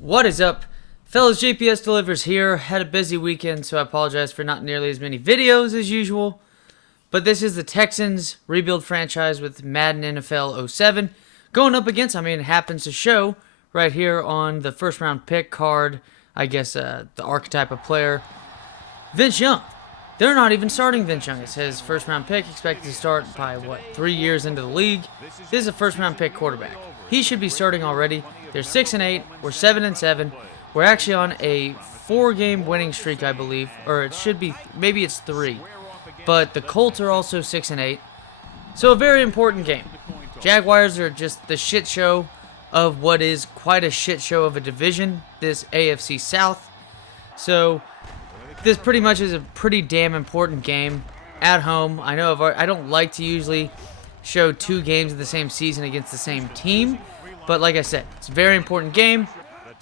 What is up, fellas? JPS Delivers here. Had a busy weekend, so I apologize for not nearly as many videos as usual. But this is the Texans rebuild franchise with Madden NFL 07 going up against, it happens to show right here on the first round pick card, I guess the archetype of player, Vince Young. They're not even starting Vince Young. It says first round pick, expected to start by, 3 years into the league. This is a first round pick quarterback. He should be starting already. They're 6-8. We're 7-7. We're actually on a 4-game winning streak, I believe. Or it should be, maybe it's 3. But the Colts are also 6-8. So a very important game. Jaguars are just the shit show of what is quite a shit show of a division, this AFC South. So this pretty much is a pretty damn important game at home. I know I don't like to usually show 2 games of the same season against the same team, but like I said, it's a very important game.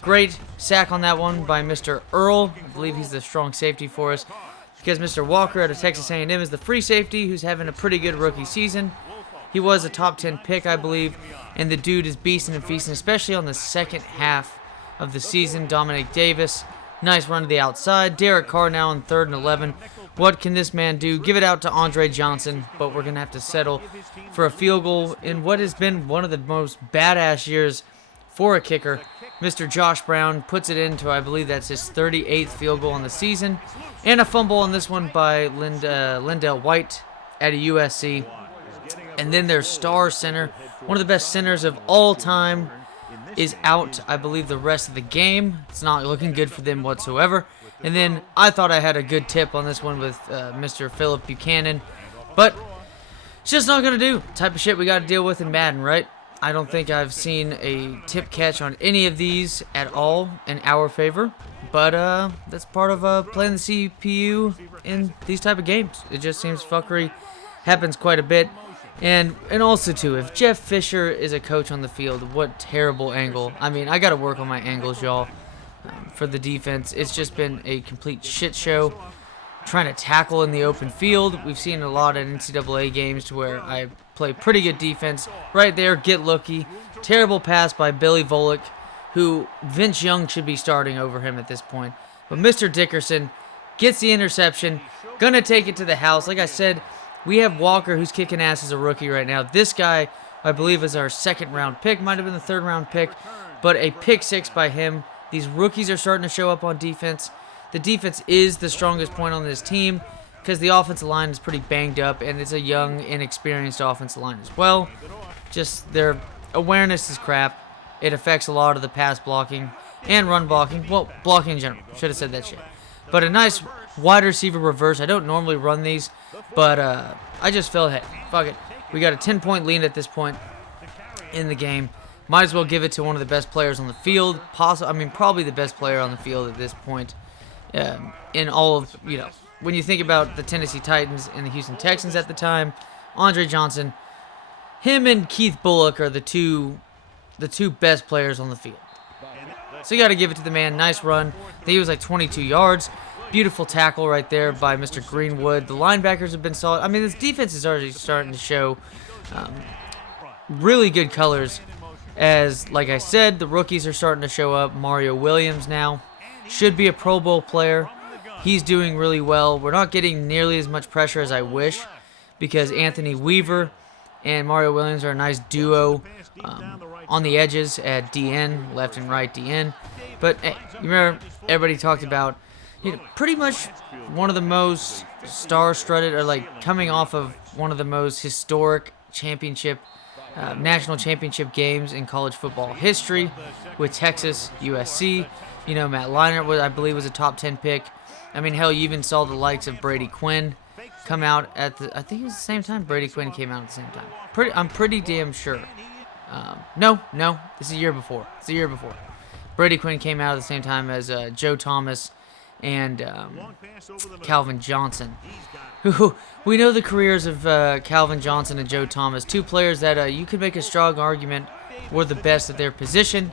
Great sack on that one by Mr. Earl. I believe he's the strong safety for us, because Mr. Walker out of Texas A&M is the free safety who's having a pretty good rookie season. He was a top 10 pick, I believe, and the dude is beasting and feasting, especially on the second half of the season. Dominic Davis, nice run to the outside. Derek Carr now on 3rd and 11. What can this man do? Give it out to Andre Johnson, but we're going to have to settle for a field goal in what has been one of the most badass years for a kicker. Mr. Josh Brown puts it into, I believe that's his 38th field goal on the season. And a fumble on this one by Lindell White at a USC. And then their star center, one of the best centers of all time, is out, I believe, the rest of the game. It's not looking good for them whatsoever. And then I thought I had a good tip on this one with Mr. Philip Buchanan. But it's just not going to do. Type of shit we got to deal with in Madden, right? I don't think I've seen a tip catch on any of these at all in our favor. But that's part of playing the CPU in these type of games. It just seems fuckery happens quite a bit. And also, too, if Jeff Fisher is a coach on the field, what terrible angle. I got to work on my angles, y'all, for the defense. It's just been a complete shit show. Trying to tackle in the open field. We've seen a lot of NCAA games to where I play pretty good defense. Right there, get lucky. Terrible pass by Billy Volek, who Vince Young should be starting over him at this point. But Mr. Dickerson gets the interception. Gonna take it to the house. Like I said, we have Walker, who's kicking ass as a rookie right now. This guy, I believe, is our 2nd round pick. Might have been the 3rd round pick. But a pick 6 by him. These rookies are starting to show up on defense. The defense is the strongest point on this team because the offensive line is pretty banged up, and it's a young, inexperienced offensive line as well. Just their awareness is crap. It affects a lot of the pass blocking and run blocking. Well, blocking in general. Should have said that shit. But a nice wide receiver reverse. I don't normally run these, but I just fell ahead. Fuck it. We got a 10-point lead at this point in the game. Might as well give it to one of the best players on the field. Probably the best player on the field at this point. In all of, when you think about the Tennessee Titans and the Houston Texans at the time, Andre Johnson, him and Keith Bullock are the two best players on the field. So you got to give it to the man. Nice run. I think he was like 22 yards. Beautiful tackle right there by Mr. Greenwood. The linebackers have been solid. This defense is already starting to show really good colors. As, like I said, the rookies are starting to show up. Mario Williams now should be a Pro Bowl player. He's doing really well. We're not getting nearly as much pressure as I wish because Anthony Weaver and Mario Williams are a nice duo on the edges at DN, left and right DN. But hey, you remember everybody talked about pretty much one of the most star-studded, or coming off of one of the most historic national championship games in college football history with Texas, USC. Matt Leinart, I believe, was a top 10 pick. Hell, you even saw the likes of Brady Quinn come out I think it was the same time Brady Quinn came out at the same time. I'm pretty damn sure. No, this is a year before. Brady Quinn came out at the same time as Joe Thomas and Calvin Johnson. Who we know the careers of Calvin Johnson and Joe Thomas, 2 players that you could make a strong argument were the best at their position.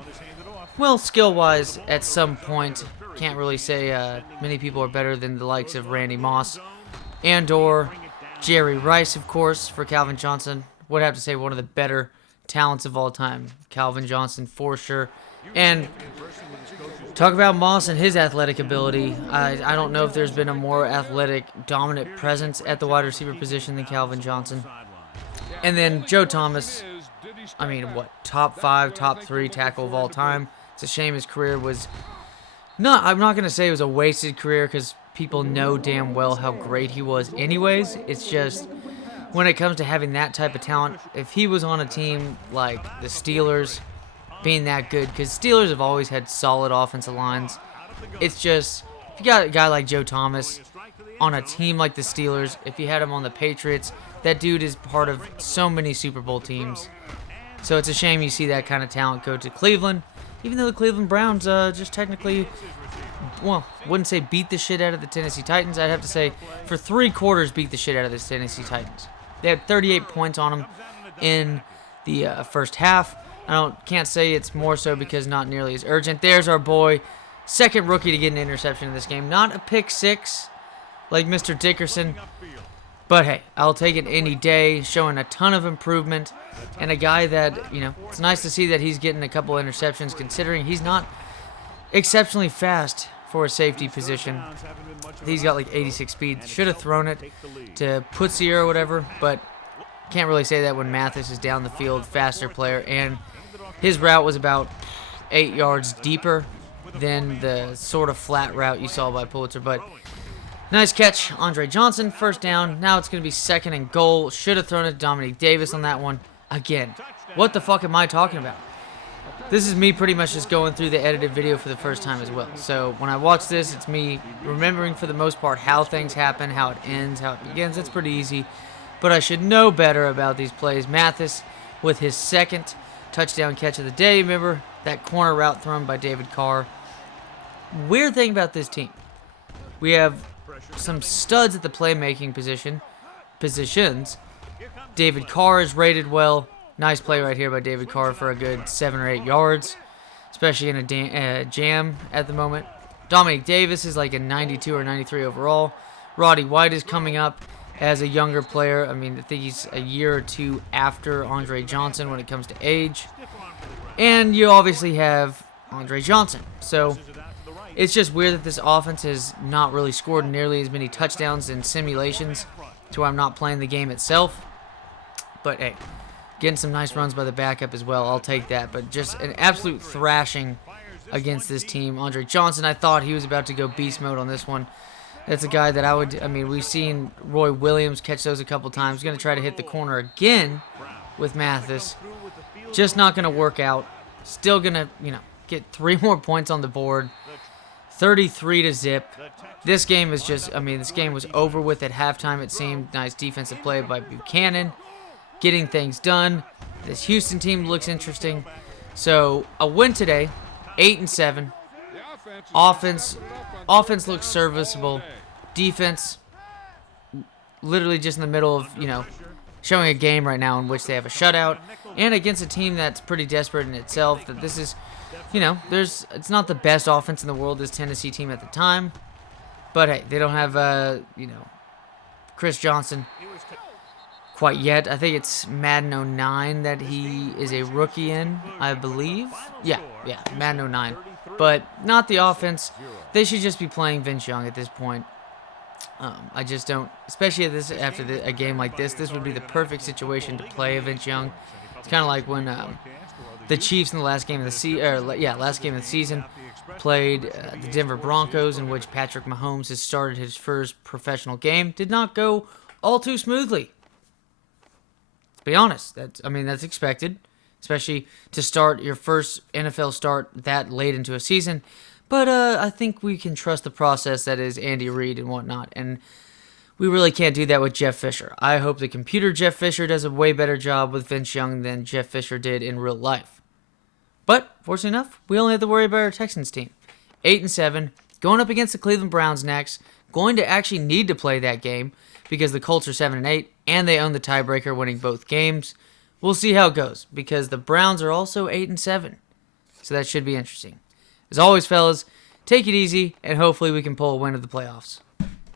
Well, skill-wise, at some point, can't really say many people are better than the likes of Randy Moss and/or Jerry Rice, of course, for Calvin Johnson. Would have to say one of the better talents of all time. Calvin Johnson, for sure. And Talk about Moss and his athletic ability. I don't know if there's been a more athletic, dominant presence at the wide receiver position than Calvin Johnson. And then Joe Thomas, I mean, what, top 5, top 3 tackle of all time. It's a shame his career was not, I'm not going to say it was a wasted career because people know damn well how great he was anyways. It's just, when it comes to having that type of talent, if he was on a team like the Steelers, being that good, because Steelers have always had solid offensive lines. It's just, if you got a guy like Joe Thomas on a team like the Steelers, if you had him on the Patriots, that dude is part of so many Super Bowl teams. So it's a shame you see that kind of talent go to Cleveland, even though the Cleveland Browns just technically, well, wouldn't say beat the shit out of the Tennessee Titans. I'd have to say for 3 quarters beat the shit out of the Tennessee Titans. They had 38 points on them in the first half. Can't say it's more so because not nearly as urgent. There's our boy, second rookie to get an interception in this game. Not a pick 6 like Mr. Dickerson, but hey, I'll take it any day. Showing a ton of improvement, and a guy that, you know, it's nice to see that he's getting a couple interceptions considering he's not exceptionally fast for a safety position. He's got like 86 speed. Should have thrown it to Putzier or whatever, but can't really say that when Mathis is down the field, faster player, and his route was about 8 yards deeper than the sort of flat route you saw by Pulitzer. But nice catch, Andre Johnson. First down. Now it's going to be 2nd and goal. Should have thrown it to Dominique Davis on that one. Again, what the fuck am I talking about? This is me pretty much just going through the edited video for the first time as well. So when I watch this, it's me remembering for the most part how things happen, how it ends, how it begins. It's pretty easy. But I should know better about these plays. Mathis with his 2nd touchdown catch of the day. Remember that corner route thrown by David Carr. Weird thing about this team. We have some studs at the playmaking positions. David Carr is rated well. Nice play right here by David Carr for a good 7 or 8 yards, especially in a jam at the moment. Dominique Davis is like a 92 or 93 overall. Roddy White is coming up as a younger player. I mean, I think he's a year or 2 after Andre Johnson when it comes to age. And you obviously have Andre Johnson. So it's just weird that this offense has not really scored nearly as many touchdowns in simulations to where I'm not playing the game itself. But hey, getting some nice runs by the backup as well. I'll take that. But just an absolute thrashing against this team. Andre Johnson, I thought he was about to go beast mode on this one. That's a guy that I mean, we've seen Roy Williams catch those a couple times. Going to try to hit the corner again with Mathis. Just not going to work out. Still going to, you know, get 3 more points on the board. 33-0. This game is just, I mean, this game was over with at halftime, it seemed. Nice defensive play by Buchanan. Getting things done. This Houston team looks interesting. So, a win today. 8-7. Offense looks serviceable. Defense, literally just in the middle of, you know, showing a game right now in which they have a shutout, and against a team that's pretty desperate in itself. That this is, you know, it's not the best offense in the world, this Tennessee team at the time, but hey, they don't have, you know, Chris Johnson quite yet. I think it's Madden 09 that he is a rookie in, I believe. Yeah, Madden 09. But not the offense. They should just be playing Vince Young at this point. I just don't, especially after a game like this would be the perfect situation to play Vince Young. It's kind of like when the Chiefs in the last game of the season played the Denver Broncos, in which Patrick Mahomes has started his first professional game. Did not go all too smoothly. Let's be honest. That's expected, especially to start your first NFL start that late into a season. But I think we can trust the process that is Andy Reid and whatnot, and we really can't do that with Jeff Fisher. I hope the computer Jeff Fisher does a way better job with Vince Young than Jeff Fisher did in real life. But, fortunately enough, we only have to worry about our Texans team. 8-7, going up against the Cleveland Browns next, going to actually need to play that game because the Colts are 7-8, and they own the tiebreaker, winning both games. We'll see how it goes, because the Browns are also 8-7, so that should be interesting. As always, fellas, take it easy, and hopefully we can pull a win of the playoffs.